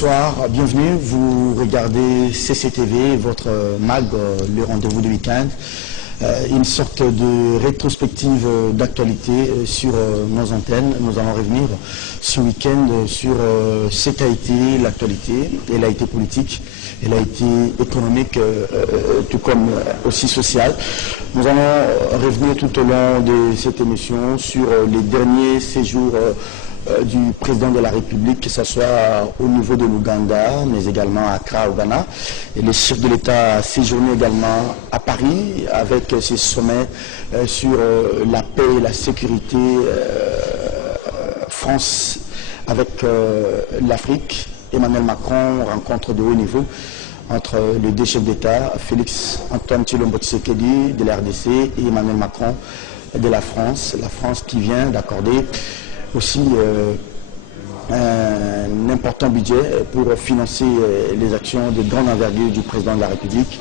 Bonsoir, bienvenue. Vous regardez CCTV, votre mag, le rendez-vous du week-end. Une sorte de rétrospective d'actualité sur nos antennes. Nous allons revenir ce week-end sur ce qu'a été l'actualité. Elle a été politique, elle a été économique, tout comme aussi sociale. Nous allons revenir tout au long de cette émission sur les derniers séjours du président de la République, que ce soit au niveau de l'Ouganda, mais également à Accra, au Ghana. Et les chefs de l'État a séjourné également à Paris avec ces sommets sur la paix et la sécurité France avec l'Afrique. Emmanuel Macron, rencontre de haut niveau entre les deux chefs d'État, Félix Antoine Tshilombo Tshisekedi de la RDC et Emmanuel Macron de la France qui vient d'accorder aussi un important budget pour financer les actions de grande envergure du président de la République.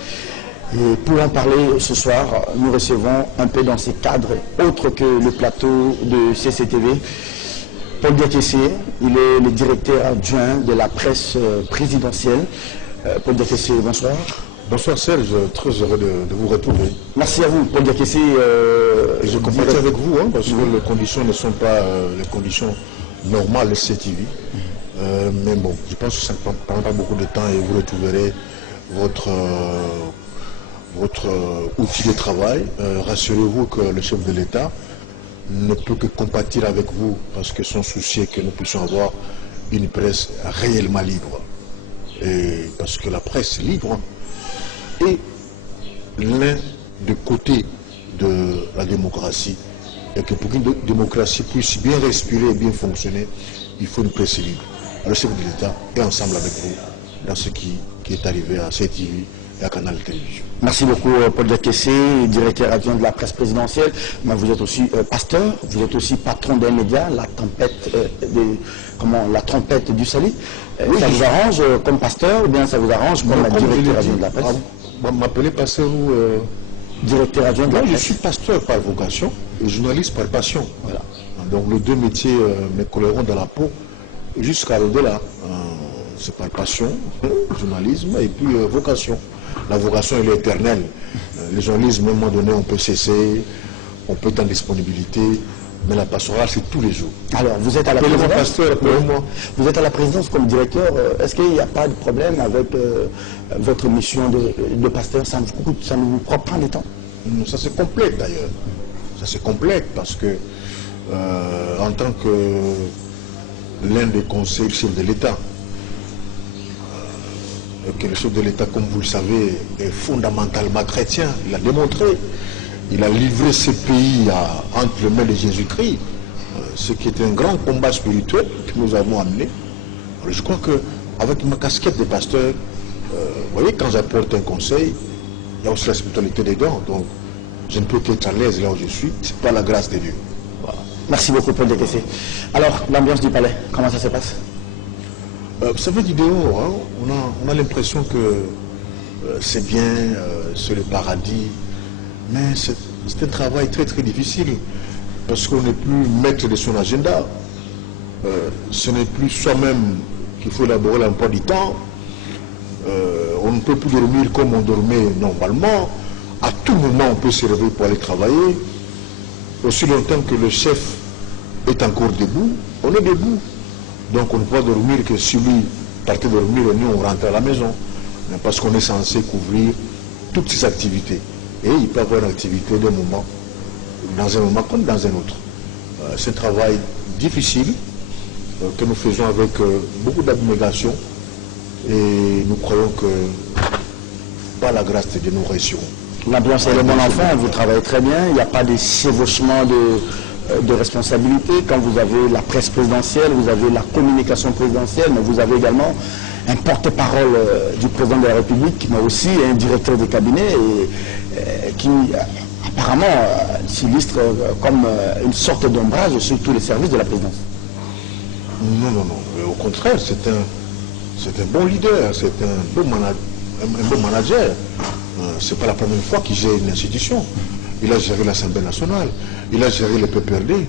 Et pour en parler ce soir, nous recevons un peu dans ces cadres, autres que le plateau de CCTV, Paul Diakessé. Il est le directeur adjoint de la presse présidentielle. Paul Diakessé, bonsoir. Bonsoir Serge, très heureux de vous retrouver. Merci à vous, Paul Diakessé. Je compatis avec vous, parce que les conditions ne sont pas les conditions normales de CTV. Mais bon, je pense que ça ne prend pas beaucoup de temps et vous retrouverez votre outil de travail. Rassurez-vous que le chef de l'État ne peut que compatir avec vous parce que son souci est que nous puissions avoir une presse réellement libre. Et parce que la presse libre est l'un des côtés de la démocratie. Et que pour qu'une démocratie puisse bien respirer et bien fonctionner, il faut une presse libre. Alors, le chef de l'État est ensemble avec vous dans ce qui est arrivé à CTV et à Canal Télévision. Merci beaucoup Paul Diakessé, directeur adjoint de la presse présidentielle. Mais vous êtes aussi pasteur, vous êtes aussi patron des médias, la trompette du Sali. Oui, ça vous arrange comme pasteur ou bien ça vous arrange comme directeur adjoint de la presse? M'appeler pasteur ou directeur adjoint de la presse. Je suis pasteur par vocation et journaliste par passion. Voilà. Donc les deux métiers me colleront dans la peau jusqu'à au-delà. C'est par passion, journalisme et puis vocation. La vocation elle est éternelle. Le journalisme, à un moment donné, on peut cesser, on peut être en disponibilité, mais la pastorale, c'est tous les jours. Alors, vous êtes à la présidence, pasteur, vous êtes à la présidence comme directeur. Est-ce qu'il n'y a pas de problème avec votre mission de pasteur? Ça ne vous prend pas le temps? Ça se complète d'ailleurs. Ça se complète parce que, en tant que l'un des conseils chefs de l'État, que le chef de l'État, comme vous le savez, est fondamentalement chrétien. Il a démontré. Il a livré ce pays entre les mains de Jésus-Christ, ce qui est un grand combat spirituel que nous avons amené. Alors, je crois qu'avec ma casquette de pasteur, vous voyez, quand j'apporte un conseil, il y a aussi la spiritualité dedans. Donc, je ne peux qu'être à l'aise là où je suis. C'est pas la grâce de Dieu. Voilà. Merci beaucoup, Paul Diakessé. Alors, l'ambiance du palais, comment ça se passe? Vous savez, du dehors, hein, on a l'impression que c'est bien, c'est le paradis, mais c'est un travail très très difficile, parce qu'on n'est plus maître de son agenda. Ce n'est plus soi-même qu'il faut élaborer l'emploi du temps. On ne peut plus dormir comme on dormait normalement. À tout moment, on peut se réveiller pour aller travailler. Aussi longtemps que le chef est encore debout, on est debout. Donc on ne peut pas dormir que si lui partait dormir et nous on rentre à la maison. Parce qu'on est censé couvrir toutes ces activités. Et il peut y avoir une activité d'un moment, dans un moment comme dans un autre. C'est un travail difficile que nous faisons avec beaucoup d'abnégation. Et nous croyons que par la grâce de Dieu nous réussirons. L'ambiance est le bon enfant, vous travaillez très bien, il n'y a pas de chevauchement de responsabilité. Quand vous avez la presse présidentielle, vous avez la communication présidentielle, mais vous avez également un porte-parole du président de la République, mais aussi un directeur de cabinet qui apparemment s'illustre comme une sorte d'ombrage sur tous les services de la présidence. Non, non, non. Au contraire, c'est un bon leader, c'est un bon manager. Ce n'est pas la première fois qu'il gère une institution. Il a géré l'Assemblée nationale, il a géré le PPRD,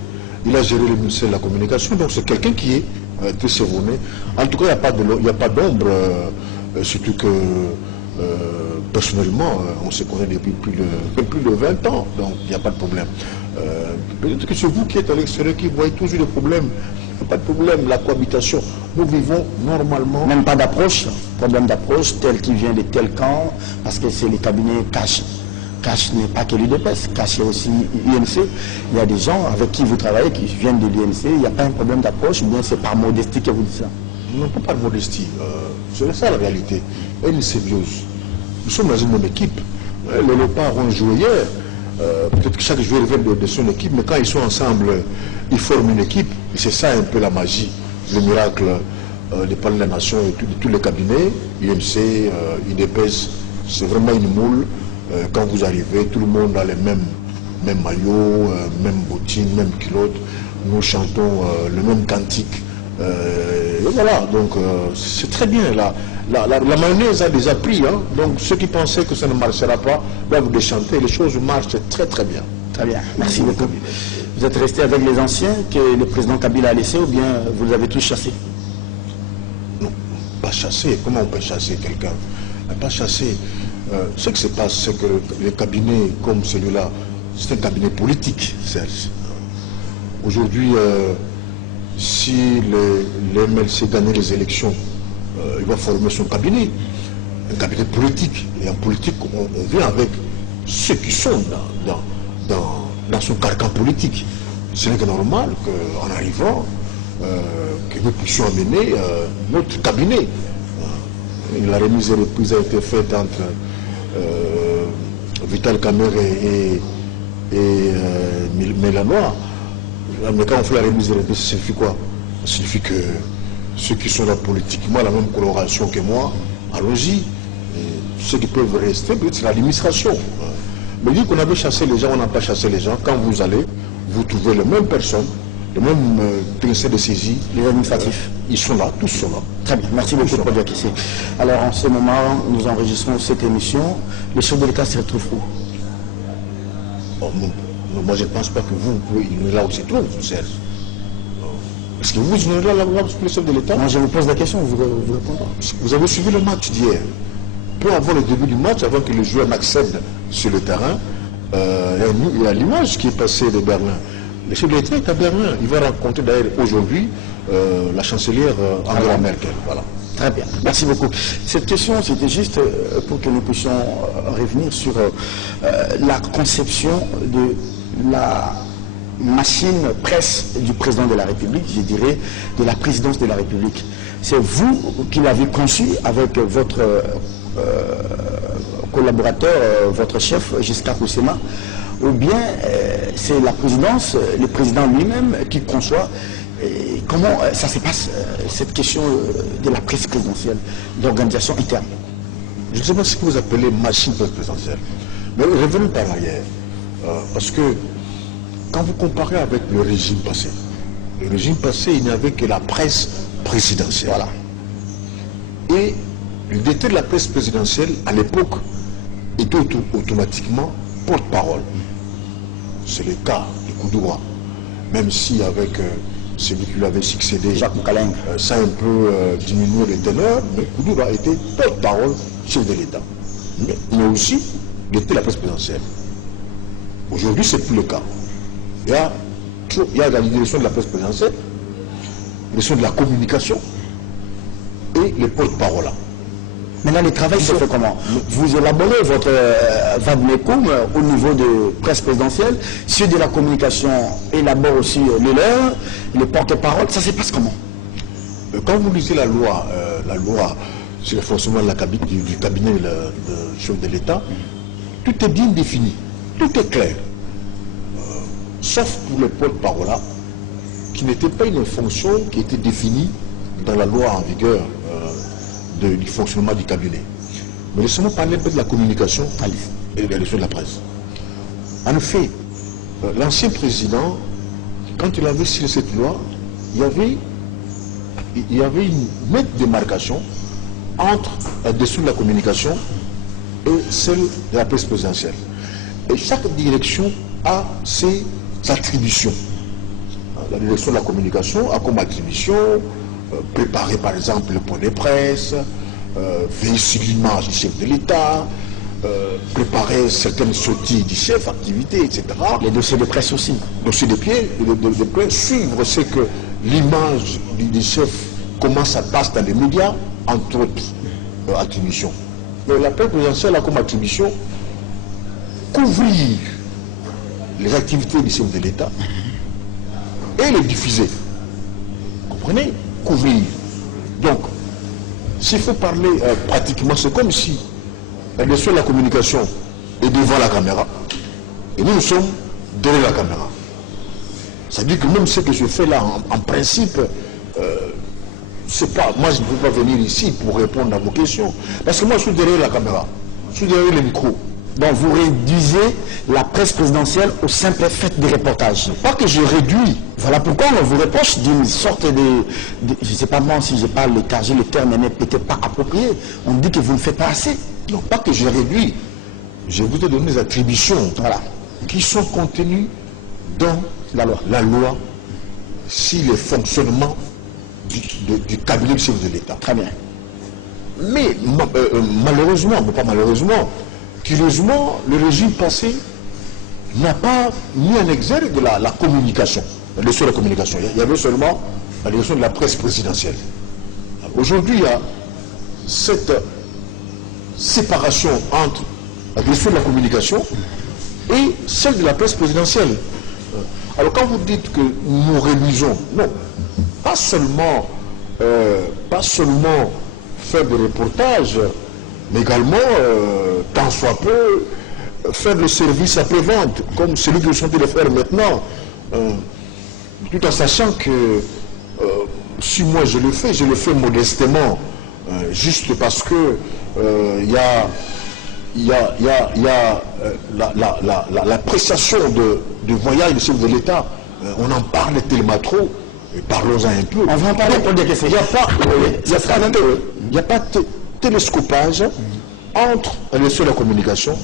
il a géré le ministère de la Communication. Donc c'est quelqu'un qui est très sévonné. En tout cas, il n'y a pas d'ombre, surtout que personnellement, on se connaît depuis plus de 20 ans, donc il n'y a pas de problème. Peut-être que c'est vous qui êtes à l'extérieur qui voyez toujours des problèmes. Il n'y a pas de problème, la cohabitation. Nous vivons normalement. Même pas d'approche, problème d'approche, tel qui vient de tel camp, parce que c'est les cabinets cash. Cash n'est pas que l'UDPS, Cash est aussi l'INC. Il y a des gens avec qui vous travaillez qui viennent de l'INC, il n'y a pas un problème d'approche, ou bien c'est par modestie que vous dites ça? Non, pas de modestie. C'est ça la réalité. Il y a une symbiose. Nous sommes dans une même équipe. Les Léopards ont joué hier. Peut-être que chaque joueur vient de son équipe, mais quand ils sont ensemble, ils forment une équipe. Et c'est ça un peu la magie, le miracle des palais de la nation et tous les cabinets, IMC, UDPS, c'est vraiment une moule. Quand vous arrivez, tout le monde a les mêmes maillots, mêmes bottines, mêmes culottes. Nous chantons le même cantique. Et voilà, donc c'est très bien. La mayonnaise a déjà pris, hein. Donc ceux qui pensaient que ça ne marchera pas doivent déchanter. Les choses marchent très très bien. Très bien, merci beaucoup. Vous êtes resté avec les anciens que le président Kabila a laissés ou bien vous les avez tous chassés? Non, pas chassé. Comment on peut chasser quelqu'un? Pas chasser. Ce qui se passe, c'est que les cabinets comme celui-là, c'est un cabinet politique, Serge. Aujourd'hui, si le MLC gagne les élections, il va former son cabinet, un cabinet politique. Et en politique, on vient avec ceux qui sont dans son carcan politique. Ce n'est que normal qu'en arrivant, que nous puissions amener notre cabinet. La remise et reprise a été faite entre Vital Kamerhe et Mélanois. Mais quand on fait la remise et reprise, ça signifie quoi? Ça signifie que ceux qui sont là politiquement, la même coloration que moi, allons-y. Ceux qui peuvent rester, peut-être c'est l'administration. Mais dire qu'on avait chassé les gens, on n'a pas chassé les gens. Quand vous allez, vous trouvez les mêmes personnes, les mêmes principes de saisie. Les administratifs. Ils sont là, tous sont là. Très bien, merci beaucoup pour dire ici. Alors en ce moment, nous enregistrons cette émission. Le chef de l'État se retrouve où? Oh, moi je ne pense pas que vous pouvez ignorer là où se trouve, Serge. Est-ce que vous ignorez là où le chef de l'État? Moi je vous pose la question, vous répondez. Vous avez suivi le match d'hier. Peu avant le début du match, avant que le joueur n'accède sur le terrain, il y a l'image qui est passée de Berlin. Le chef de l'État est à Berlin. Il va rencontrer d'ailleurs aujourd'hui la chancelière Angela Merkel. Voilà. Très bien, merci beaucoup. Cette question, c'était juste pour que nous puissions revenir sur la conception de la machine presse du président de la République, je dirais, de la présidence de la République. C'est vous qui l'avez conçu avec votre collaborateur, votre chef, Giscard Koussema, ou bien c'est la présidence, le président lui-même qui conçoit. Et comment ça se passe, cette question de la presse présidentielle, d'organisation interne? Je ne sais pas ce que vous appelez machine présidentielle. Mais revenons par arrière. Parce que quand vous comparez avec le régime passé, il n'y avait que la presse présidentielle. Voilà. Et le directeur de la presse présidentielle, à l'époque, était automatiquement porte-parole. C'est le cas du Koudoura. Même si avec celui qui lui avait succédé, Jacques Moukaling, ça a un peu diminué les teneurs, mais Koudoura a été porte-parole chef de l'État. Mais aussi, il était la presse présidentielle. Aujourd'hui, ce n'est plus le cas. Il y a la direction de la presse présidentielle, la direction de la communication et les porte-parole. Maintenant, le travail se fait comment? Vous élaborez votre vademecum au niveau de presse présidentielle, ceux de la communication élaborent aussi les leurs, les porte-parole, ça se passe comment? Quand vous lisez la loi sur le fonctionnement du cabinet du chef de l'État, tout est bien défini, tout est clair. Sauf pour les porte-parole, qui n'était pas une fonction qui était définie dans la loi en vigueur du fonctionnement du cabinet. Mais laissez-moi parler un peu de la communication et de la gestion de la presse. En effet, l'ancien président, quand il avait signé cette loi, il y avait une nette démarcation entre la direction de la communication et celle de la presse présidentielle. Et chaque direction a ses attributions. La direction de la communication a comme attribution préparer par exemple le point de presse, veiller sur l'image du chef de l'État, préparer certaines sorties du chef, activités, etc. Les dossiers de presse aussi. Dossier de pied, de presse, suivre ce que l'image du chef, comment ça passe dans les médias, entre autres attributions. Mais la presse présidentielle a comme attribution couvrir les activités du chef de l'État et les diffuser. Vous comprenez? Couvrir. Donc, s'il faut parler pratiquement, c'est comme si le seul la communication est devant la caméra et nous sommes derrière la caméra. Ça veut dire que même ce que je fais là, en principe, c'est pas, moi je ne peux pas venir ici pour répondre à vos questions. Parce que moi je suis derrière la caméra, je suis derrière le micro. Donc vous réduisez la presse présidentielle au simple fait des reportages. Pas que je réduis. Voilà pourquoi on vous reproche d'une sorte je ne sais pas moi si je parle le car le terme n'est peut-être pas approprié. On dit que vous ne faites pas assez. Non, pas que je réduis. Je vous ai donné des attributions qui sont contenues dans la loi sur le fonctionnement du cabinet du chef de l'État. Très bien. Mais malheureusement, mais pas malheureusement, curieusement, le régime passé n'a pas mis en exergue la communication, la leçon de la communication. Il y avait seulement la leçon de la presse présidentielle. Aujourd'hui, il y a cette séparation entre la leçon de la communication et celle de la presse présidentielle. Alors quand vous dites que nous réduisons, non, pas seulement faire des reportages, mais également, tant soit peu, faire le service après-vente, comme celui que nous sommes en train de faire maintenant, tout en sachant que si moi je le fais modestement, juste parce que il y a l'appréciation de voyage du chef de l'État, on en parle tellement trop, parlons-en un peu. On va en parler pour dire que il n'y a pas de télescopage entre la leçon de la communication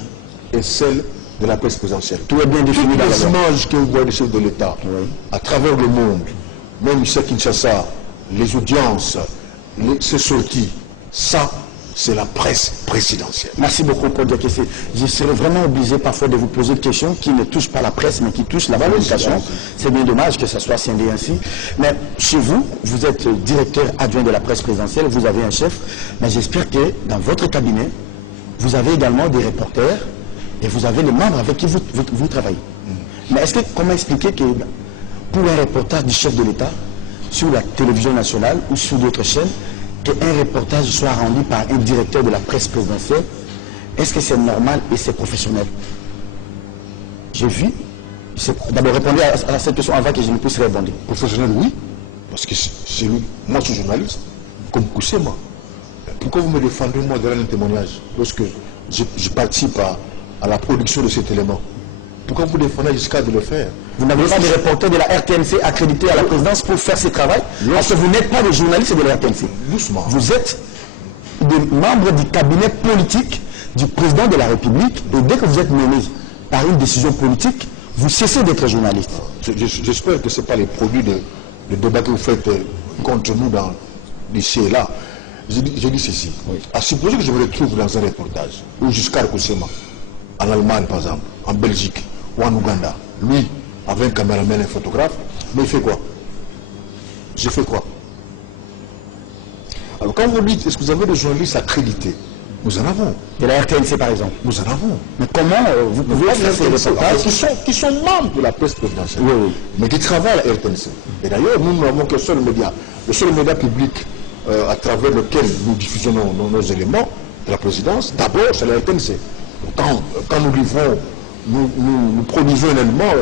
et celle de la presse présidentielle. Tout est bien défini. Toutes les images que vous voyez du chef de l'État à travers le monde, même ici à Kinshasa, les audiences, ces sorties, ça, c'est la presse présidentielle. Merci beaucoup, Claudia Kessé. Je serais vraiment obligé parfois de vous poser des questions qui ne touchent pas la presse, mais qui touchent la communication. C'est bien dommage que ça soit scindé ainsi. Mais chez vous, vous êtes directeur adjoint de la presse présidentielle, vous avez un chef, mais j'espère que dans votre cabinet, vous avez également des reporters et vous avez les membres avec qui vous travaillez. Mais comment expliquer que pour un reportage du chef de l'État, sur la télévision nationale ou sur d'autres chaînes, qu'un reportage soit rendu par un directeur de la presse présidentielle, est-ce que c'est normal et c'est professionnel? J'ai vu. D'abord, répondez à cette question avant que je ne puisse répondre. Professionnel, oui. Parce que moi, je suis journaliste, comme Koussema. Pourquoi vous me défendez, moi, derrière le témoignage, lorsque je participe à la production de cet élément? Pourquoi vous défendez jusqu'à de le faire? Vous n'avez pas de reporter de la RTNC accrédité à la présidence pour faire ce travail? Parce que vous n'êtes pas des journalistes de la RTNC. Doucement. Vous êtes des membres du cabinet politique du président de la République et dès que vous êtes nommé par une décision politique, vous cessez d'être journaliste. J'espère que ce n'est pas les produits de débat que vous faites contre nous d'ici et là. Je dis ceci. Oui. À supposer que je me retrouve dans un reportage, ou jusqu'à Koussema, en Allemagne par exemple, en Belgique, ou en Ouganda, lui, avec un caméraman et un photographe, mais il fait quoi? J'ai fait quoi? Alors quand vous dites, est-ce que vous avez des journalistes accrédités? Nous en avons. De la RTNC par exemple? Nous en avons. Mais comment vous pouvez faire ces reportages qui sont membres de la presse présidentielle, oui. mais qui travaillent à la RTNC. Et d'ailleurs, nous n'avons qu'un seul média, le seul média public à travers lequel nous diffusons nos éléments de la présidence, d'abord c'est la RTNC. Quand nous livrons, nous produisons un élément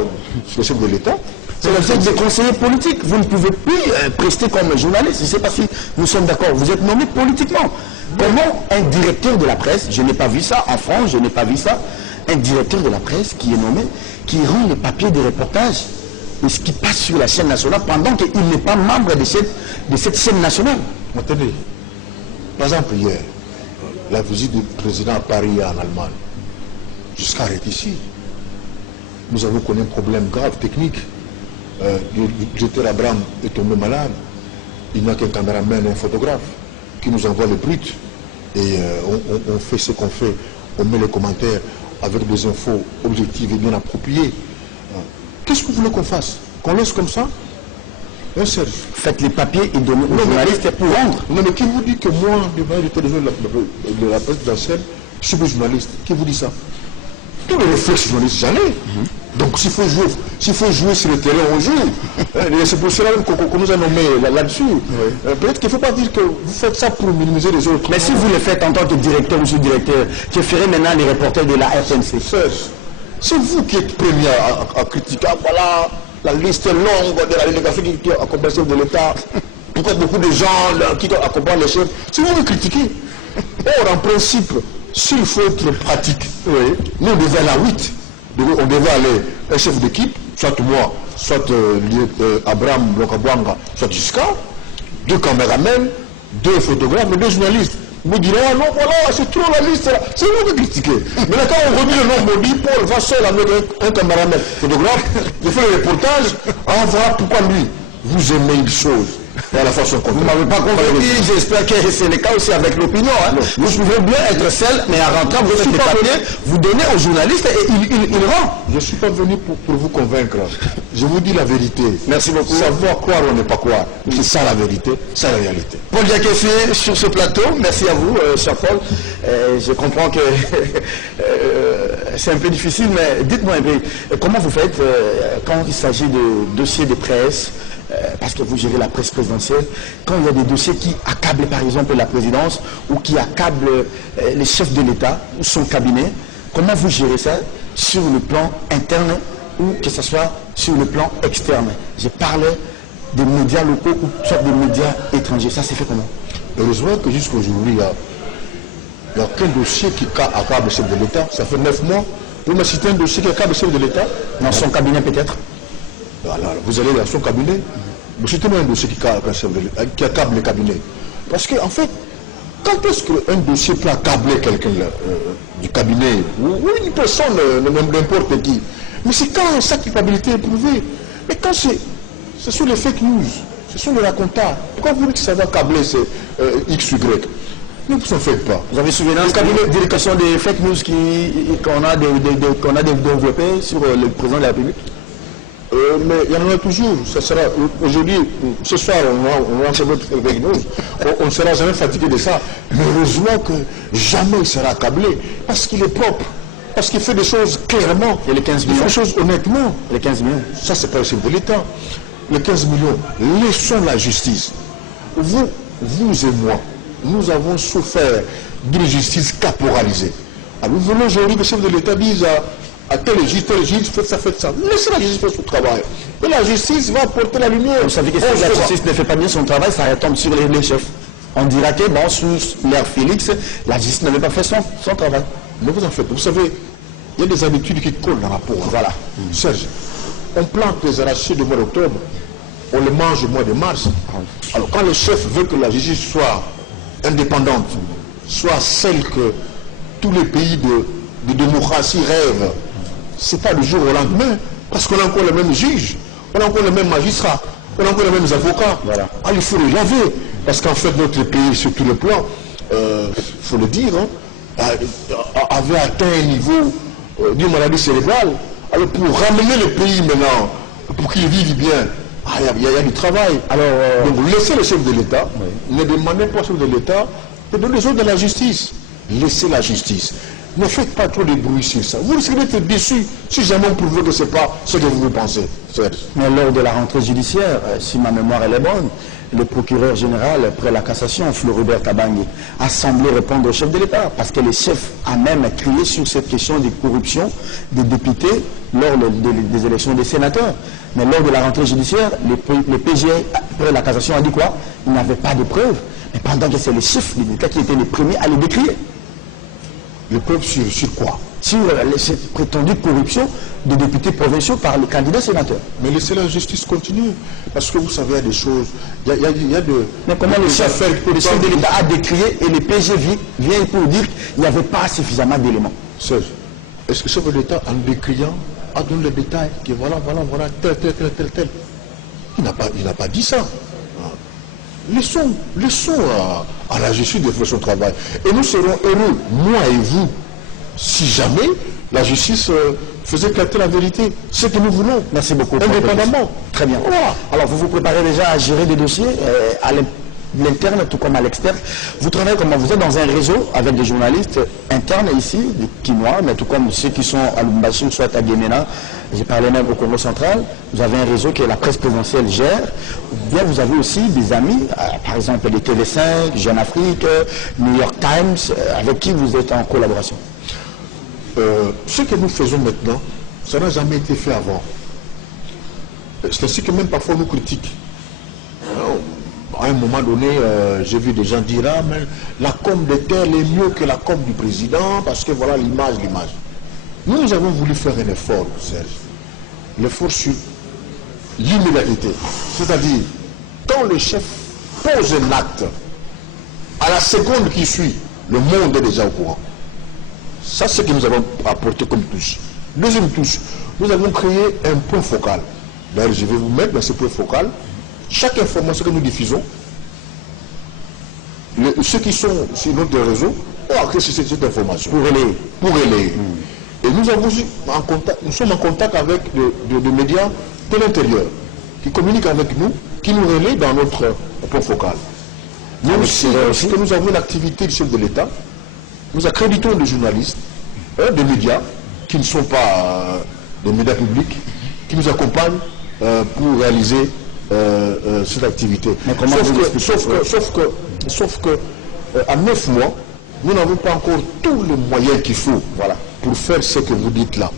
sur le chef de l'État. C'est le fait des conseillers politiques. Vous ne pouvez plus prester comme journaliste. Je ne sais pas si nous sommes d'accord. Vous êtes nommé politiquement. Comment un directeur de la presse, je n'ai pas vu ça en France, je n'ai pas vu ça, un directeur de la presse qui est nommé, qui rend les papiers des reportages et ce qui passe sur la chaîne nationale pendant qu'il n'est pas membre de cette chaîne nationale? Attendez, par exemple hier, la visite du président à Paris et en Allemagne, jusqu'à ici, nous avons connu un problème grave technique. Le directeur Abraham est tombé malade. il n'y a qu'un caméraman et un photographe qui nous envoie le brut. Et on fait ce qu'on fait, on met les commentaires avec des infos objectives et bien appropriées. Qu'est-ce que vous voulez qu'on fasse? Qu'on laisse comme ça? Hein, Serge? Faites les papiers et donnez aux journalistes pour rendre. Non, mais qui vous dit que moi, devant le télévision de la présidentielle, je suis journaliste? Qui vous dit ça? Tous les réflexes journalistes, j'en ai. Donc s'il faut jouer sur le terrain, on joue. C'est pour cela qu'on nous a nommé là-dessus. Peut-être qu'il ne faut pas dire que vous faites ça pour minimiser les autres. Mais si vous le faites en tant que directeur ou sous-directeur, que feraient maintenant les reporters de la RTNC? C'est vous qui êtes premier à critiquer. Voilà, la liste longue de la délégation qui accompagne le chef de l'État. Pourquoi beaucoup de gens qui accompagnent les chefs? C'est vous qui critiquez. Or, en principe, s'il faut être pratique, nous on devait aller à 8. On devait aller un chef d'équipe, soit moi, soit Abraham Blokabwanga, soit Giscard, 2 caméramens, 2 photographes et 2 journalistes. Vous direz, ah non, voilà, c'est trop la liste, c'est vous qui critiquez. Mais là, quand on remet le nom maudit, Paul va seul avec un caméraman photographe, il fait le reportage, on verra pourquoi lui, vous aimez une chose. Et à la façon qu'on vous ne m'avez pas convaincu, j'espère que c'est le cas aussi avec l'opinion. Hein. Vous pouvez bien être seul, mais en rentrant, vous faites des papiers, vous donnez aux journalistes et il rend. Je ne suis pas venu pour vous convaincre. Je vous dis la vérité. Merci beaucoup. Savoir croire ou ne pas croire, c'est ça la vérité, c'est la réalité. Paul Diakessé sur ce plateau, merci à vous, cher Paul. Je comprends que c'est un peu difficile, mais dites-moi un peu, comment vous faites quand il s'agit de dossiers de presse, parce que vous gérez la presse présidentielle, quand il y a des dossiers qui accablent par exemple la présidence ou qui accablent les chefs de l'État ou son cabinet, comment vous gérez ça sur le plan interne ou que ce soit sur le plan externe? Je parlais des médias locaux ou soit des médias étrangers. Ça s'est fait comment? Heureusement que jusqu'aujourd'hui, il n'y a aucun dossier qui accable le chef de l'État. Ça fait 9 mois. Vous me citez un dossier qui accable le chef de l'État? Dans son cabinet peut-être? Voilà, vous allez dans son cabinet. Vous citez-moi un dossier qui accable le cabinet. Parce qu'en fait, quand est-ce qu'un dossier peut accabler quelqu'un du cabinet ou une personne, n'importe qui? Mais c'est quand sa culpabilité est prouvée. Mais quand ce sont les fake news, ce sont les racontars. Pourquoi vous dites que ça va accabler ces XY? Ne vous en faites pas. Vous avez souvenance de l'éducation des fake news qu'on a développées sur le président de la République? Mais il y en a toujours. Ça sera aujourd'hui, ce soir, on va faire notre fake news. On ne sera jamais fatigué de ça. Mais heureusement que jamais il sera accablé. Parce qu'il est propre. Parce qu'il fait des choses clairement. Et les 15 millions? Il fait des choses honnêtement. Les 15 millions? Ça, c'est pas le chef de l'État. Les 15 millions, laissons la justice. Vous et moi, nous avons souffert d'une justice caporalisée. Alors, vous voulez aujourd'hui que le chef de l'État dise à tel juge, faites ça. Laissez la justice faire son travail. Et la justice va apporter la lumière. Vous savez que si la justice ne fait pas bien son travail, ça retombe sur les chefs. On dira que, bon, sous l'ère Félix, la justice n'avait pas fait son travail. Ne vous en faites pas. Vous savez, il y a des habitudes qui collent dans la peau. Voilà. Serge, on plante les arachides au mois d'octobre, on les mange au mois de mars. Alors quand le chef veut que la justice soit indépendante, soit celle que tous les pays de démocratie rêvent, c'est pas du jour au lendemain, parce qu'on a encore les mêmes juges, on a encore les mêmes magistrats, on a encore les mêmes avocats. Voilà. Ah, il faut les laver, parce qu'en fait notre pays sur tous les plans, il faut le dire, avait atteint un niveau d'une maladie cérébrale. Alors pour ramener le pays maintenant, pour qu'il vive bien, il y a du travail. Alors, donc laissez le chef de l'État, ne demandez pas au chef de l'État de donner les autres de la justice. Laissez la justice. Ne faites pas trop de bruit sur ça. Vous risquez d'être déçu si jamais on prouve que ce n'est pas ce que vous pensez. Mais lors de la rentrée judiciaire, si ma mémoire est bonne, le procureur général, après la cassation, Floribert Kabange, a semblé répondre au chef de l'État, parce que le chef a même crié sur cette question de corruption des députés lors des élections des sénateurs. Mais lors de la rentrée judiciaire, le PG, après la cassation, a dit quoi? Il n'avait pas de preuves. Mais pendant que c'est le chef de l'État qui était le premier à le décrier. Les preuves sur quoi? Sur cette prétendue corruption des députés provinciaux par les candidats sénateurs. Mais laissez la justice continuer. Parce que vous savez, il y a des choses. Il y a de. Mais comment le chef de l'État a décrié et le PG vient pour dire qu'il n'y avait pas suffisamment d'éléments? Serge, est-ce que le chef de l'État, en décriant, a donné les détails que voilà, tel. Il n'a pas dit ça. laissons à la justice de faire son travail. Et nous serons heureux, moi et vous, si jamais la justice faisait éclater la vérité. Ce que nous voulons. Merci beaucoup. Indépendamment. Très bien. Voilà. Alors, vous vous préparez déjà à gérer des dossiers à l'interne, tout comme à l'externe. Vous travaillez comment? Vous êtes dans un réseau avec des journalistes internes ici, des Quinois, mais tout comme ceux qui sont à Lubumbashi ou soit à Guémena. J'ai parlé même au Congo central. Vous avez un réseau que la presse présidentielle gère. Ou bien vous avez aussi des amis, par exemple les TV5, Jeune Afrique, New York Times, avec qui vous êtes en collaboration. Ce que nous faisons maintenant, ça n'a jamais été fait avant. C'est ainsi que même parfois on nous critique. À un moment donné, j'ai vu des gens dire « Ah, mais la com de tel est mieux que la com du président, parce que voilà l'image. » Nous avons voulu faire un effort, Serge. L'effort sur l'immédiateté. C'est-à-dire, quand le chef pose un acte, à la seconde qui suit, le monde est déjà au courant. Ça, c'est ce que nous avons apporté comme touche. Deuxième touche, nous avons créé un point focal. D'ailleurs, je vais vous mettre dans ce point focal. Chaque information que nous diffusons, ceux qui sont sur notre réseau ont accès à cette information. Pour relayer. Et nous sommes en contact avec des médias de l'intérieur, qui communiquent avec nous, qui nous relaient dans notre point focal. Mais aussi, que nous avons une activité du chef de l'État, nous accréditons des journalistes, des médias, qui ne sont pas des médias publics, qui nous accompagnent pour réaliser cette activité. Sauf que à 9 mois, nous n'avons pas encore tous les moyens qu'il faut pour faire ce que vous dites là.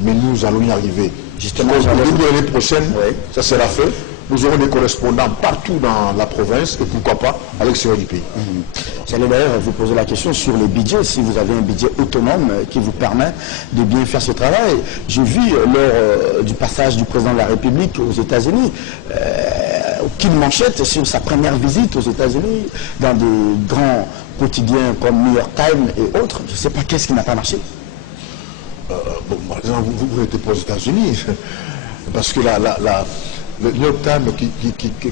Mais nous allons y arriver. Justement, au début de l'année prochaine, ça sera fait. Nous aurons des correspondants partout dans la province et pourquoi pas à l'extérieur du pays. J'allais d'ailleurs vous poser la question sur les budgets, si vous avez un budget autonome qui vous permet de bien faire ce travail. J'ai vu lors du passage du président de la République aux États-Unis, aucune manchette sur sa première visite aux États-Unis, dans des grands quotidiens comme New York Times et autres. Je ne sais pas qu'est-ce qui n'a pas marché. Bon, par exemple, vous n'êtes pas aux États-Unis, parce que le New York Times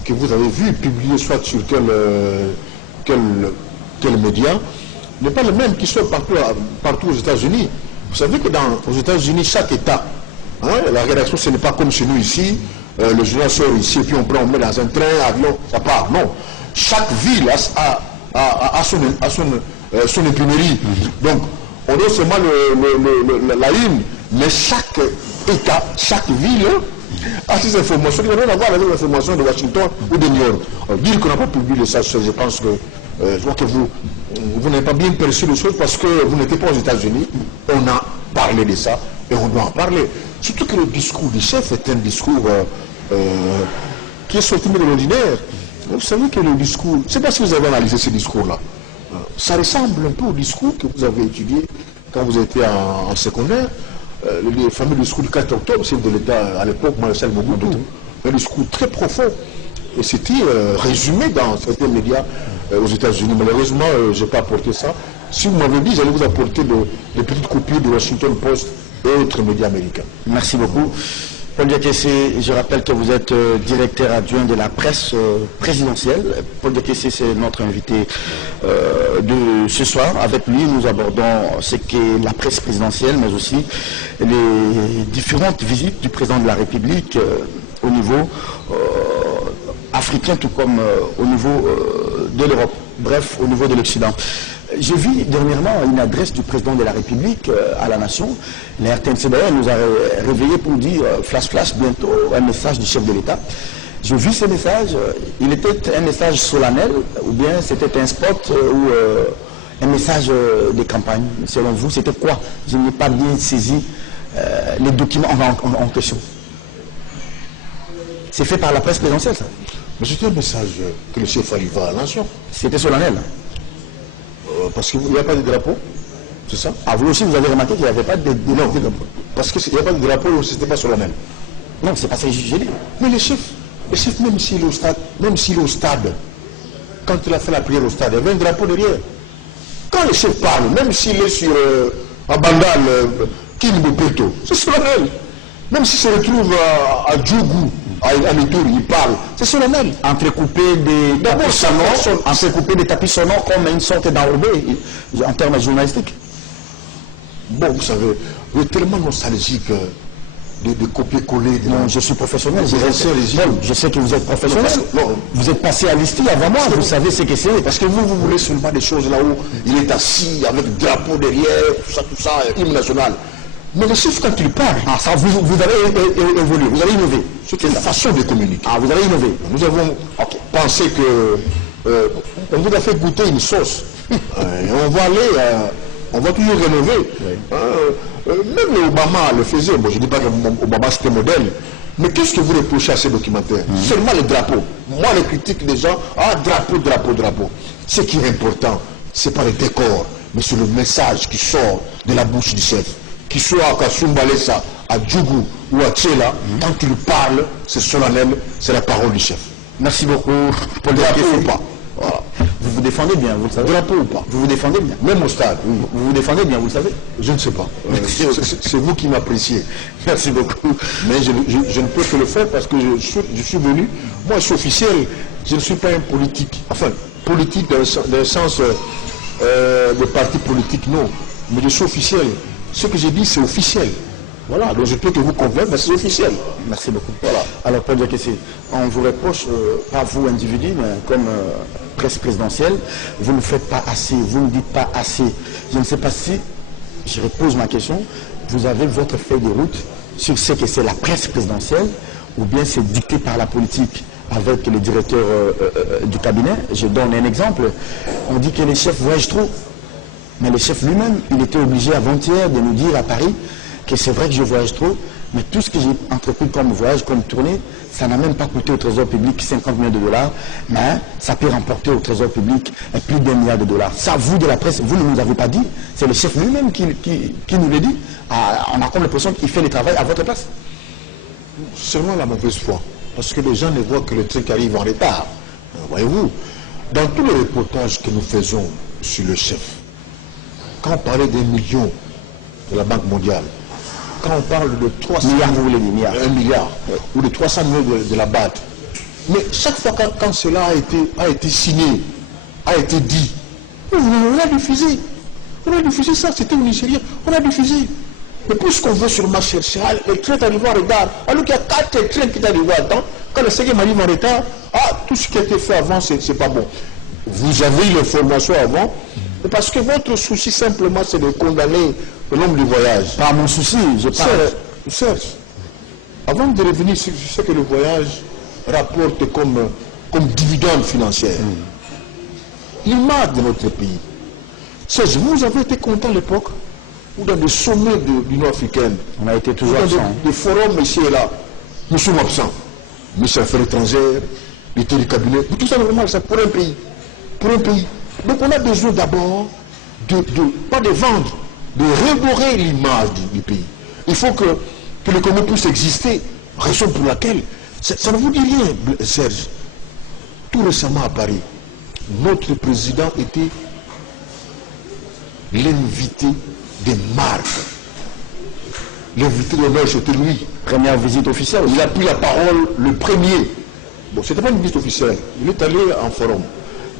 que vous avez vu publié soit sur quel média n'est pas le même qui soit partout aux États-Unis. Vous savez que aux États-Unis, chaque État, la rédaction, ce n'est pas comme chez nous ici, le journal sort ici et puis on met dans un train, avion, ça part. Non. Chaque ville a son imprimerie. Donc, on donne seulement la une, mais chaque État, chaque ville a ces informations qui n'ont rien à voir avec les informations de Washington ou de New York. Dire qu'on n'a pas publié ça, je pense que je vois que vous n'avez pas bien perçu les choses parce que vous n'étiez pas aux États-Unis. On a parlé de ça et on doit en parler. Surtout que le discours du chef est un discours qui est sorti de l'ordinaire. Vous savez que le discours, je ne sais pas si vous avez analysé ce discours-là. Ça ressemble un peu au discours que vous avez étudié quand vous étiez en secondaire. Le fameux discours du 4 octobre, chef de l'État à l'époque, Marshal Mobutu. Un discours très profond. Et c'était résumé dans certains médias aux États-Unis. Malheureusement, je n'ai pas apporté ça. Si vous m'avez dit, j'allais vous apporter des petites copies de Washington Post et autres médias américains. Merci beaucoup. Paul Diakessé, je rappelle que vous êtes directeur adjoint de la presse présidentielle. Paul Diakessé, c'est notre invité de ce soir. Avec lui, nous abordons ce qu'est la presse présidentielle, mais aussi les différentes visites du président de la République au niveau africain, tout comme au niveau de l'Europe, bref, au niveau de l'Occident. J'ai vu dernièrement une adresse du président de la République à la nation. La RTNC d'ailleurs nous a réveillé pour dire flash flash bientôt un message du chef de l'État. J'ai vu ce message, il était un message solennel ou bien c'était un spot ou un message de campagne. Selon vous, c'était quoi? Je n'ai pas bien saisi les documents en question. C'est fait par la presse présidentielle, ça? Mais c'était un message que le chef arriva à la nation. C'était solennel. Parce qu'il n'y a pas de drapeau, c'est ça? Ah, vous aussi, vous avez remarqué qu'il n'y avait pas de drapeau. Parce qu'il n'y a pas de drapeau, ce n'était pas solennel. Non, c'est pas ça que j'ai dit. Mais le chef, même s'il est au stade, quand il a fait la prière au stade, il y avait un drapeau derrière. Quand le chef parle, même s'il est sur un bandal, Kimbo Peto, c'est solennel. Même s'il se retrouve à Djougou, à mi-tour, il parle. C'est solennel. Entrecoupé des tapis sonores comme une sorte d'enrobé en termes journalistiques. Bon, vous savez, vous êtes tellement nostalgique de copier-coller. Non, je suis professionnel. Je sais que vous êtes professionnel. Non. Vous êtes passé à l'ISTI avant moi, vous savez ce que c'est. Parce que vous voulez seulement des choses là où il est assis avec drapeau derrière, tout ça, hymne national. Mais le chef, quand il parle, Ça, vous avez évolué, vous avez innové. c'est une façon de communiquer. Vous avez innové. Nous avons pensé que on vous a fait goûter une sauce. Et on va aller, on va toujours rénover. Même Obama le faisait. Bon, je ne dis pas que Obama c'était modèle. Mais qu'est-ce que vous reprochez à ces documentaires? Seulement les drapeaux. Moi, les critiques des gens, drapeau. Ce qui est important, ce n'est pas le décor, mais c'est le message qui sort de la bouche du chef. Qu'il soit à Kasumbalesa, à Djougou ou à Tchela, quand il parle, c'est solennel, c'est la parole du chef. Merci beaucoup. Pour le drapeau ou pas. Voilà. Vous vous défendez bien, vous le savez. Drapeau ou pas. Vous vous défendez bien. Même au stade. Vous vous défendez bien, vous le savez. Je ne sais pas. C'est vous qui m'appréciez. Merci beaucoup. Mais je ne peux que le faire parce que je suis venu. Moi, je suis officiel. Je ne suis pas un politique. Enfin, politique dans le sens de parti politique, non. Mais je suis officiel. Ce que j'ai dit, c'est officiel. Voilà, donc je peux que vous convaincre, mais c'est officiel. Merci beaucoup. Voilà. Alors, Paul Diakessé, on vous reproche, pas vous individu, mais comme presse présidentielle, vous ne faites pas assez, vous ne dites pas assez. Je ne sais pas si, je repose ma question, vous avez votre feuille de route sur ce que c'est la presse présidentielle, ou bien c'est dicté par la politique avec le directeur du cabinet. Je donne un exemple. On dit que les chefs voyagent trop. Mais le chef lui-même, il était obligé avant-hier de nous dire à Paris que c'est vrai que je voyage trop, mais tout ce que j'ai entrepris comme voyage, comme tournée, ça n'a même pas coûté au trésor public 50 millions de dollars, mais ça peut remporter au trésor public plus d'1 milliard de dollars. Ça, vous de la presse, vous ne nous avez pas dit, c'est le chef lui-même qui nous le dit. On a comme l'impression qu'il fait le travail à votre place. Seulement la mauvaise foi. Parce que les gens ne voient que le truc arrive en retard. Voyez-vous, dans tous les reportages que nous faisons sur le chef, quand on parlait des millions de la Banque mondiale, quand on parle de 300 milliards, vous voulez dire, milliards. 1 milliard, ou de 300 millions de la BAD, mais chaque fois quand cela a été signé, a été dit, on a diffusé. On a diffusé ça, c'était au Nigeria, on a diffusé. Mais puisqu'on veut sûrement chercher, le train arrive en retard, alors qu'il y a 4 trains qui arrivent en retard, quand le 5e arrive en retard, tout ce qui a été fait avant, c'est pas bon. Vous avez eu l'information avant, parce que votre souci simplement c'est de condamner le nombre de voyages. Pas mon souci, je parle. Serge, avant de revenir sur ce que le voyage rapporte comme dividende financière, l'image de notre pays. Serge, vous avez été content à l'époque ou dans des sommets de l'Union africaine? On a été toujours absents. absents. Des forums ici et là, nous sommes absents. Ministre des Affaires étrangères, l'été du cabinet, tout ça normal, c'est pour un pays. Pour un pays. Donc on a besoin d'abord pas de vendre, de redorer l'image du pays. Il faut que le Congo puisse exister, raison pour laquelle, ça ne vous dit rien, Serge. Tout récemment à Paris, notre président était l'invité des marques. L'invité d'honneur, c'était lui. Première visite officielle. Il a pris la parole le premier. Bon, ce n'était pas une visite officielle. Il est allé en forum.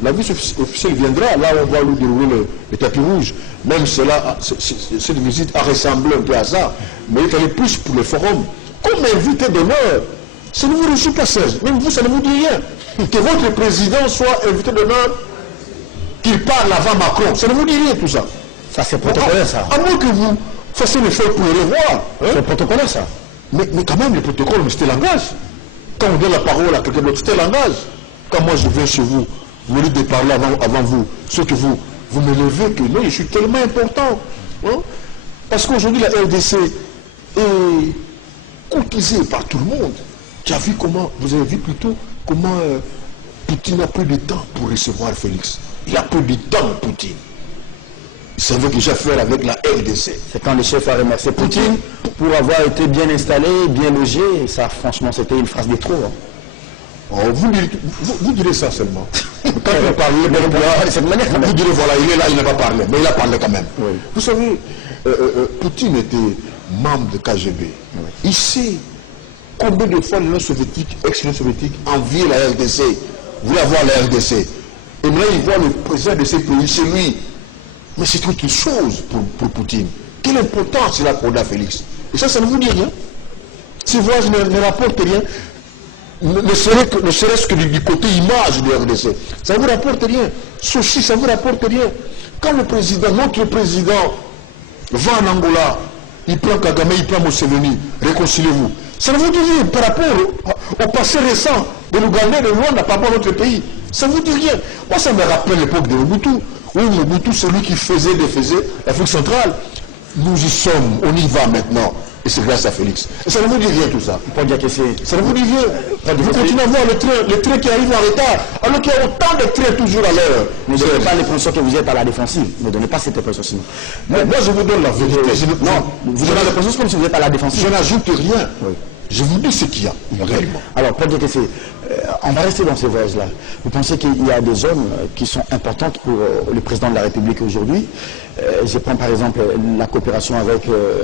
La visite officielle viendra, là on va lui dérouler le tapis rouge. Même cette visite a ressemblé un peu à ça. Mais il est allé plus pour le forum. Comme invité d'honneur, ça ne vous réussit pas, Serge. Même vous, ça ne vous dit rien. Que votre président soit invité d'honneur, qu'il parle avant Macron, ça ne vous dit rien tout ça. Ça c'est protocolaire ça. À moins que vous fassiez l'effort pour le revoir. C'est protocolaire ça. Mais quand même, le protocole, c'était langage. Quand on donne la parole à quelqu'un d'autre, c'était langage. Quand moi je viens chez vous, vous voulez de parler avant vous, ce que vous me levez que non, je suis tellement important. Hein? Parce qu'aujourd'hui, la RDC est courtisée par tout le monde. Tu as vu comment, vous avez vu plutôt comment Poutine a peu de temps pour recevoir Félix. Il a peu de temps, Poutine. Il savait déjà faire avec la RDC. C'est quand le chef a remercié Poutine pour avoir été bien installé, bien logé. Et ça, franchement, c'était une phrase de trop. Hein. Oh, vous direz ça seulement. Quand vous parlez, de cette manière, vous direz voilà, il est là, il n'a pas parlé. Mais il a parlé quand même. Oui. Vous savez, Poutine était membre de KGB. Oui. Il sait Combien de fois l'Union soviétique, ex-Union soviétique, enviait la RDC, voulait avoir la RDC. Et maintenant, il voit le président de ces pays chez lui. Mais c'est autre chose pour Poutine. Quelle importance il a accordé à Félix? Et ça ne vous dit rien. Ces voyages ne rapportent rien. Ne serait-ce que du côté image de la RDC. Ça ne vous rapporte rien. Ceci, ça ne vous rapporte rien. Quand le président, notre président, va en Angola, il prend Kagame, il prend Museveni, réconciliez-vous. Ça ne vous dit rien par rapport au passé récent de l'Ouganda et de Rwanda par rapport à notre pays. Ça ne vous dit rien. Moi, ça me rappelle l'époque de Mobutu. Oui, Mobutu, celui qui faisait, défaisait l'Afrique centrale. Nous y sommes, on y va maintenant. Et c'est grâce à Félix. Et ça ne vous dit rien tout ça. Ça ne vous dit rien. Vous continuez à voir les trains qui arrivent en retard, alors qu'il y a autant de trains toujours à l'heure. Ne donnez pas l'impression que vous êtes à la défensive. Ne donnez pas cette impression sinon. Moi, je vous donne la vérité. Non, vous avez l'impression comme si vous êtes à la défensive. Je n'ajoute rien. Oui. Je vous dis ce qu'il y a, réellement. Alors, Paul Diakessé, on va rester dans ces voyages-là. Vous pensez qu'il y a des zones qui sont importantes pour le président de la République aujourd'hui? Je prends par exemple la coopération avec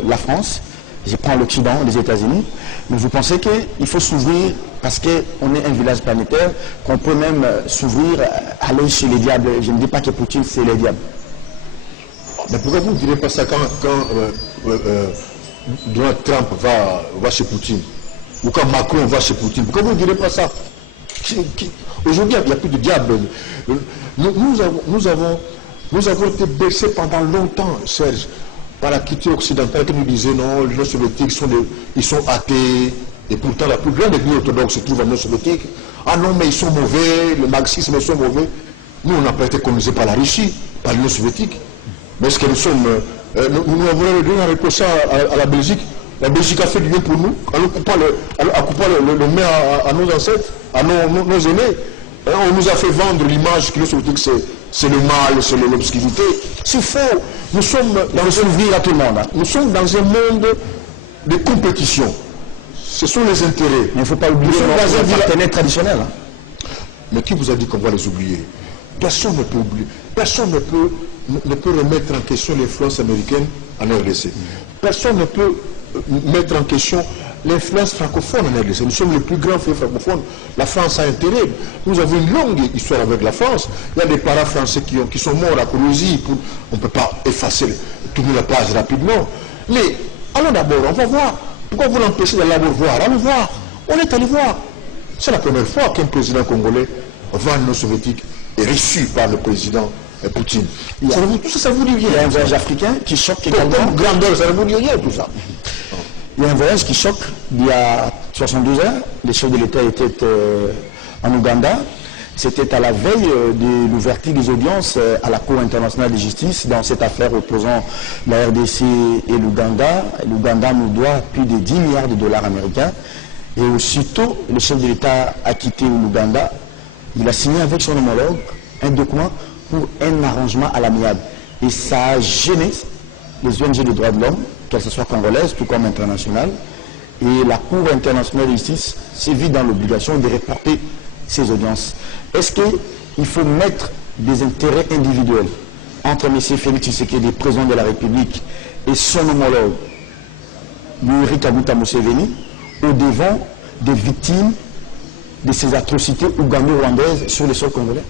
la France. Je prends l'Occident, les États-Unis, mais vous pensez qu'il faut s'ouvrir parce qu'on est un village planétaire, qu'on peut même s'ouvrir, aller chez les diables. Je ne dis pas que Poutine, c'est les diables. Mais pourquoi vous ne direz pas ça quand Donald Trump va chez Poutine, ou quand Macron va chez Poutine? Pourquoi vous ne direz pas ça? Aujourd'hui, il n'y a plus de diable. Nous avons été baissés pendant longtemps, Serge, par la culture occidentale qui nous disait non, les soviétiques ils sont athées, et pourtant la plus grande église orthodoxe se trouve en Union soviétique. Ah non, mais ils sont mauvais, le marxisme, ils sont mauvais. Nous, on n'a pas été colonisés par la Russie, par l'Union soviétique. Mais est-ce que nous sommes. Nous avons donné un reproche à la Belgique. La Belgique a fait du bien pour nous, en coupant le main à nos ancêtres, à nos aînés. On nous a fait vendre l'image que l'Union soviétique c'est le mal, c'est l'obscurité. C'est faux. Nous sommes dans à tout le monde. Nous sommes dans un monde de compétition. Ce sont les intérêts. Mais il ne faut pas oublier nos partenaires traditionnels. Mais qui vous a dit qu'on va les oublier? Personne ne peut oublier. Personne ne peut remettre en question l'influence américaine en RDC. Personne ne peut mettre en question l'influence francophone en RDC. Nous sommes le plus grand frère francophone. La France a intérêt. Nous avons une longue histoire avec la France. Il y a des parents français qui sont morts à Colosie. On ne peut pas effacer, tourner la page rapidement. Mais allons d'abord, on va voir. Pourquoi vous l'empêchez d'aller voir? Allons voir. On est allé voir. C'est la première fois qu'un président congolais va en Union soviétique et reçu par le président Poutine. Tout ça, ça vous dit rien. Il y a un voyage africain qui choque également. Grandeur, ça ne vous dit rien tout ça. Il y a un voyage qui choque. Il y a 72 heures, les chefs de l'État étaient en Ouganda. C'était à la veille de l'ouverture des audiences à la Cour internationale de justice dans cette affaire opposant la RDC et l'Ouganda. L'Ouganda nous doit plus de 10 milliards de dollars américains. Et aussitôt, le chef de l'État a quitté l'Ouganda. Il a signé avec son homologue un document pour un arrangement à l'amiable. Et ça a gêné les ONG de droits de l'homme, qu'elles soient congolaises, tout comme internationales. Et la Cour internationale de justice s'est vue dans l'obligation de reporter ces audiences. Est-ce qu'il faut mettre des intérêts individuels entre M. Félix Tshisekedi, président de la République, et son homologue, Yoweri Kaguta Museveni, au devant des victimes de ces atrocités ougando-rwandaises sur le sol congolais?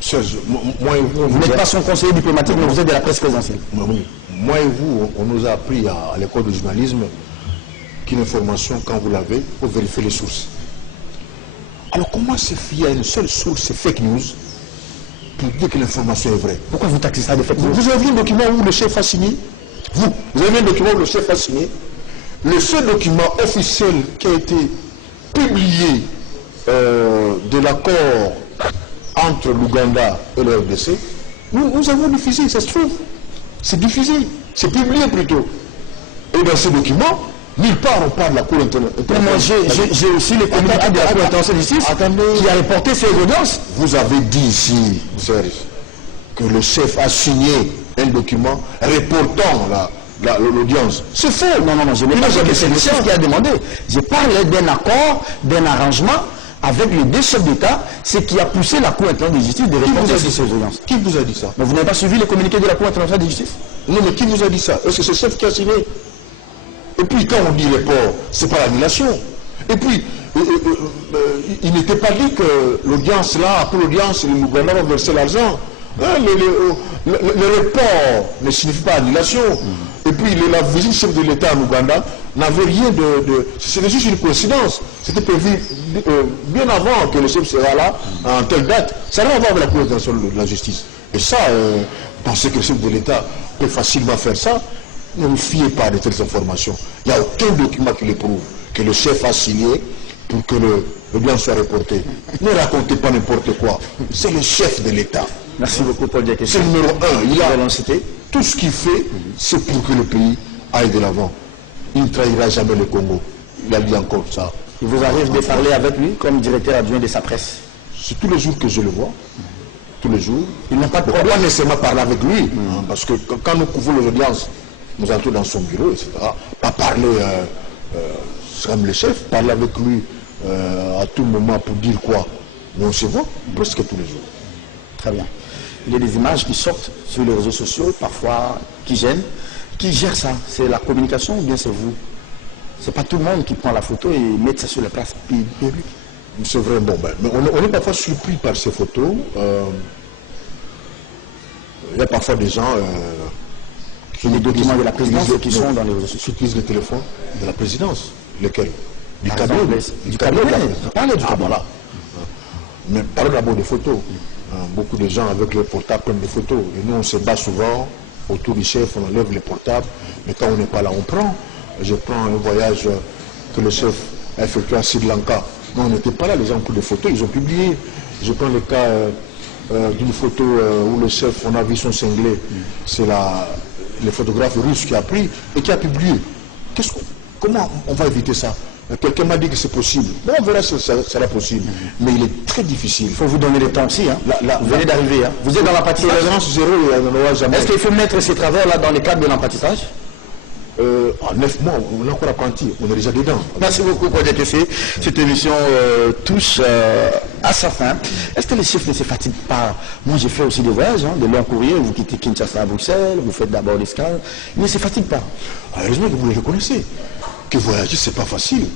Serge, vous n'êtes pas son conseiller diplomatique, mais vous êtes de la presse présidentielle. Moi et vous, on nous a appris à l'école de journalisme qu'une information, quand vous l'avez, il faut vérifier les sources. Alors comment se fier à une seule source, c'est fake news, pour dire que l'information est vraie? Pourquoi vous taxez ça de fake news? Vous avez un document où le chef a signé? Vous avez un document où le chef a signé? Le seul document officiel qui a été publié de l'accord entre l'Ouganda et le RDC, nous avons diffusé, ça se trouve. C'est diffusé, c'est publié plutôt. Et dans ce document, nulle part on parle de la Cour internationale. J'ai aussi les communiqués de la Cour internationale de justice qui a reporté ces audiences. Vous avez dit ici, Serge, que le chef a signé un document reportant l'audience. C'est faux. Non, je n'ai pas dit que c'est le chef qui a demandé. Je parlais d'un accord, d'un arrangement avec les deux chefs d'État, ce qui a poussé la Cour internationale de justice de reporter ces audiences. Qui vous a dit ça? Mais vous n'avez pas suivi les communiqués de la Cour internationale de justice? Non, mais qui vous a dit ça? Est-ce que c'est le chef qui a signé? Et puis quand on dit report, c'est pas l'annulation. Et puis, il n'était pas dit que l'audience là, après l'audience, le gouvernement va verser l'argent. Hein, le report ne signifie pas annulation. Et puis la visite du chef de l'État en Ouganda n'avait rien de... C'était juste une coïncidence. C'était prévu bien avant que le chef sera là, en telle date. Ça n'a rien à voir avec la coordination de la justice. Et ça, pensez que le chef de l'État peut facilement faire ça, ne vous fiez pas de telles informations. Il n'y a aucun document qui le prouve que le chef a signé pour que le bien soit reporté. Ne racontez pas n'importe quoi. C'est le chef de l'État. Merci beaucoup pour dire que c'est le numéro 1. Il a tout ce qu'il fait, c'est pour que le pays aille de l'avant. Il ne trahira jamais le Congo. Il a dit encore ça. Il vous arrive de parler avec lui comme directeur adjoint de sa presse? C'est tous les jours que je le vois. Tous les jours. Il n'a pas de problème nécessairement parler avec lui. Parce que quand nous couvrons les audiences, nous entrons dans son bureau, etc. Pas parler, c'est comme le chef, parler avec lui à tout moment pour dire quoi. Mais on se voit presque tous les jours. Très bien. Il y a des images qui sortent sur les réseaux sociaux, parfois qui gênent. Qui gère ça? C'est la communication ou bien c'est vous? C'est pas tout le monde qui prend la photo et met ça sur la place publique. C'est vrai, bon, ben, mais on est parfois surpris par ces photos. Il y a parfois des gens qui les documents de la présidence qui sont dans les réseaux sociaux. Qui utilisent le téléphone de la présidence. Lesquels? Du cabinet. Du cabinet. Parlez du cabinet. Mais parlez d'abord des photos. Beaucoup de gens avec leur portable prennent des photos. Et nous, on se bat souvent autour du chef, on enlève les portables. Mais quand on n'est pas là, on prend. Je prends un voyage que le chef a effectué à Sri Lanka. Non, on n'était pas là, les gens ont pris des photos, ils ont publié. Je prends le cas d'une photo où le chef, on a vu son cinglé. C'est le photographe russe qui a pris et qui a publié. Comment on va éviter ça? Quelqu'un m'a dit que c'est possible. Bon, on verra si ça sera possible. Mais il est très difficile. Il faut vous donner le temps aussi. Hein. Vous venez d'arriver. Hein. Vous êtes dans l'apprentissage. Tolérance zéro, il n'y en aura jamais. Est-ce qu'il faut mettre ces travers-là dans le cadre de l'apprentissage? En 9 mois, on est encore apprenti. On est déjà dedans. Merci beaucoup pour être fait. Cette émission touche à sa fin. Est-ce que les chefs ne se fatiguent pas? Moi, j'ai fait aussi des voyages, de longs courriers. Vous quittez Kinshasa à Bruxelles, vous faites d'abord l'escale. Ils ne se fatiguent pas. Heureusement que vous le reconnaissez. Que voyager, c'est pas facile.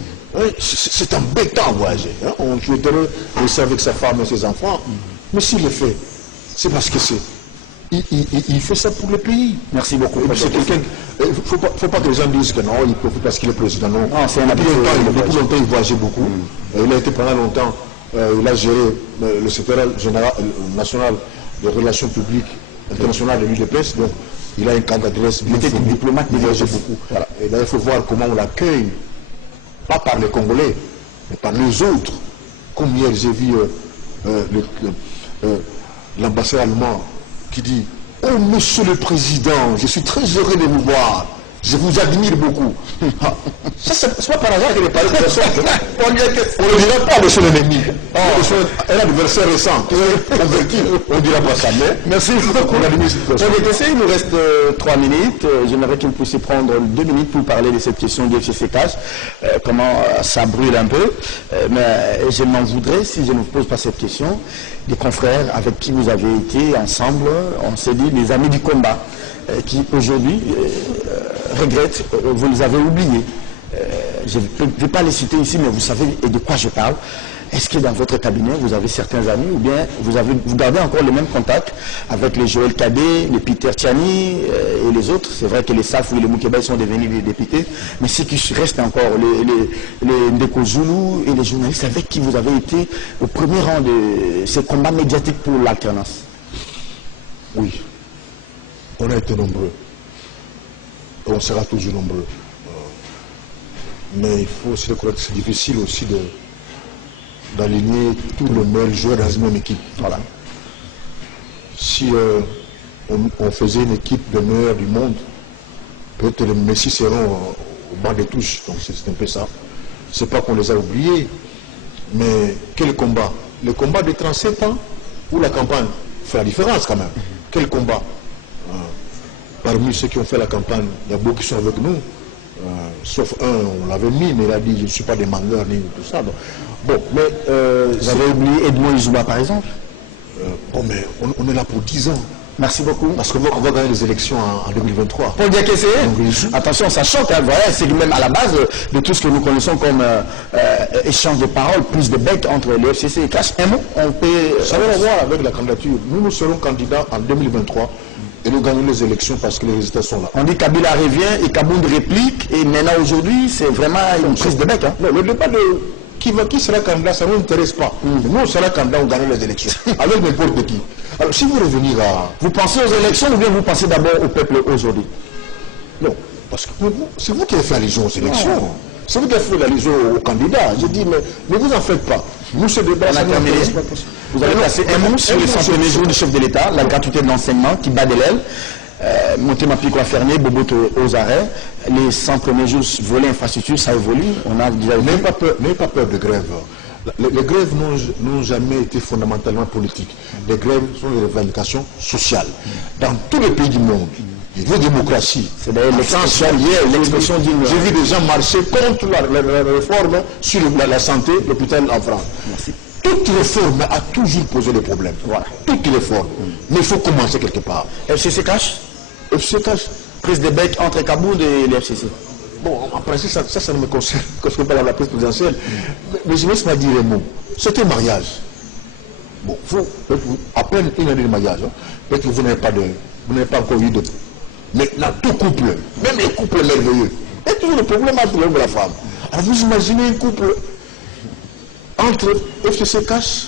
C'est embêtant voyager. On souhaiterait rester avec sa femme et ses enfants. Mais s'il le fait, c'est parce que il fait ça pour le pays. Merci beaucoup. C'est quelqu'un. Il ne faut pas que les gens disent que non, il profite parce qu'il est président. Non, c'est un habitué. Depuis longtemps, il voyageait beaucoup. Il a été pendant longtemps, il a géré le secrétaire général national des relations publiques internationales de l'UDPS. Donc, il a un cadre d'adresse bien fourni. Diplomate, il voyageait beaucoup. Voilà. Et là, il faut voir comment on l'accueille. Pas par les Congolais, mais par les autres. Comme hier, j'ai vu l'ambassadeur allemand qui dit: oh, monsieur le président, je suis très heureux de vous voir. Je vous admire beaucoup. Ça, c'est pas par hasard qu'il est parlé de personne. On ne dira pas de son ennemi. Un adversaire récent, converti, on ne dira pas ça. Mais merci beaucoup. Il nous reste 3 minutes. J'aimerais que vous puissiez prendre 2 minutes pour parler de cette question du FCC Cash. Comment ça brûle un peu. Mais je m'en voudrais, si je ne vous pose pas cette question, des confrères avec qui vous avez été ensemble, on s'est dit, les amis du combat, qui aujourd'hui regrettent, vous les avez oubliés. Je ne vais pas les citer ici, mais vous savez de quoi je parle. Est-ce que dans votre cabinet, vous avez certains amis ou bien vous gardez encore les mêmes contacts avec les Joël Kadé, les Peter Tchani et les autres? C'est vrai que les Safou et les Moukeba sont devenus des députés, mais ceux qui restent encore, les Ndeko Zulu et les journalistes avec qui vous avez été au premier rang de ces combats médiatiques pour l'alternance. Oui, on a été nombreux. Et on sera toujours nombreux. Mais il faut aussi reconnaître que c'est difficile aussi d'aligner tous les meilleurs joueurs dans une même équipe. Voilà. Si on faisait une équipe de meilleurs du monde, peut-être les Messi seront au banc des touches. Donc c'est un peu ça. C'est pas qu'on les a oubliés, mais quel combat? Le combat de 37 ans ou la campagne fait la différence quand même. Quel combat? Parmi ceux qui ont fait la campagne, il y a beaucoup qui sont avec nous. Sauf un, on l'avait mis, mais il a dit je ne suis pas des mangueurs ni tout ça. Donc, bon, mais vous avez oublié Edmond Izouba par exemple? Bon, mais on est là pour 10 ans. Merci beaucoup. Parce qu'on va gagner les élections en 2023. Paul Diakessé, attention, ça choque, hein, voilà, c'est même à la base de tout ce que nous connaissons comme échange de paroles, plus de bêtes entre le FCC et Cash. Un mot, on peut... Ça va voir avec la candidature. Nous serons candidats en 2023 et nous gagnons les élections parce que les résultats sont là. On dit Kabila revient et Kabound réplique, et maintenant aujourd'hui, c'est vraiment une prise de bec. Hein. Non, le débat de qui sera candidat, ça ne nous intéresse pas. Nous, on sera candidat, on gagne les élections. Avec n'importe qui. Alors, si vous revenez à... Vous pensez aux élections ou bien vous pensez d'abord au peuple aujourd'hui? Non, parce que c'est vous qui avez fait allusion aux élections. C'est vous qui avez fait allusion aux candidats. Je dis, mais vous en faites pas. Nous, ce débat, ça ne nous intéresse pas. Vous avez passé un mot sur les 100 premiers jours du chef de l'État, la gratuité de l'enseignement qui bat de l'aile. Monté-Mapico à Ferné, Boboto aux arrêts, les 100 premiers jours volés infrastructure, ça évolue. On a déjà... N'ayez pas peur de grève. Les grèves n'ont jamais été fondamentalement politiques. Les grèves sont des revendications sociales. Dans tous les pays du monde, il y a une démocratie. C'est d'ailleurs l'expression d'une... J'ai vu des gens marcher contre la réforme sur la santé, l'hôpital en France. Merci. Toute réforme a toujours posé des problèmes. Voilà. Toute réforme. Mais il faut commencer quelque part. FCC Cash, FCC Cash, prise de bec entre Kabound et les FCC. Bon, en principe, ça ne me concerne pas la prise présidentielle. Mais je laisse pas dire un mot. C'était un mariage. Bon, à peine une année de mariage, hein, peut-être que vous n'avez pas encore eu de... Maintenant, tout couple, même les couples merveilleux, il y a toujours le problème entre l'homme et la femme. Alors vous imaginez un couple entre FCC Cash,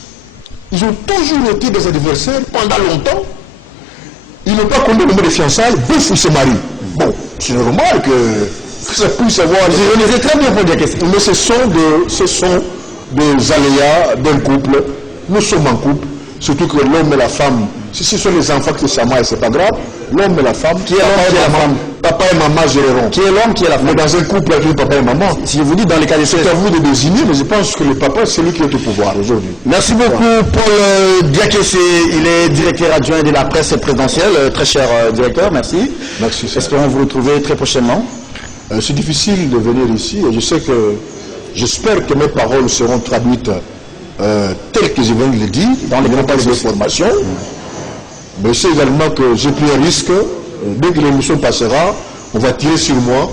ils ont toujours été des adversaires pendant longtemps. Ils n'ont pas connu le mot de fiançailles, bouf, ils se marient. Bon, c'est normal que ça puisse avoir... Je les ai très bien pour dire que c'est... Mais ce sont des aléas d'un couple. Nous sommes en couple, surtout que l'homme et la femme, si ce sont les enfants qui se marient, c'est pas grave. L'homme et la femme, qui est l'homme, qui est la femme? Papa et maman géreront. Qui est l'homme, qui est la femme? Mais dans un couple avec papa et maman, si je vous dis dans les cas de c'est à vous de désigner, mais je pense que le papa, c'est lui qui est au pouvoir aujourd'hui. Merci beaucoup, Paul Diakessé. Il est directeur adjoint de la presse présidentielle. Très cher directeur, merci. Merci. Espérons vous retrouver très prochainement. C'est difficile de venir ici et j'espère que mes paroles seront traduites telles que je viens de le dire, dans les campagnes de formation. Mais c'est également que j'ai pris un risque. Dès que l'émission passera, on va tirer sur moi.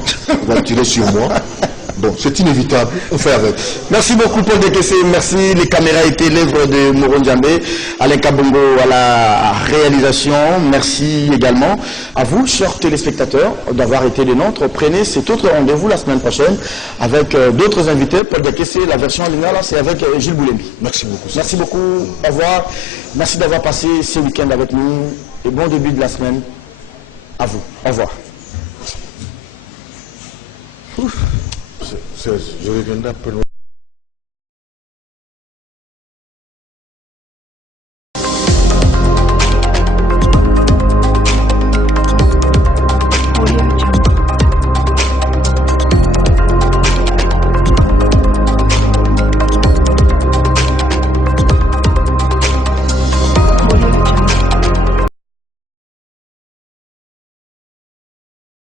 Donc c'est inévitable, on fait avec. Merci beaucoup Paul Diakessé, merci. Les caméras étaient l'œuvre de Moron Djambé, Alain Kabongo à la réalisation. Merci également à vous, chers téléspectateurs, d'avoir été des nôtres. Prenez cet autre rendez-vous la semaine prochaine avec d'autres invités. Paul Diakessé, la version en ligne là, c'est avec Gilles Boulembi. Merci beaucoup. Merci beaucoup, au revoir. Merci d'avoir passé ce week-end avec nous et bon début de la semaine à vous. Au revoir. Je reviendrai un peu loin.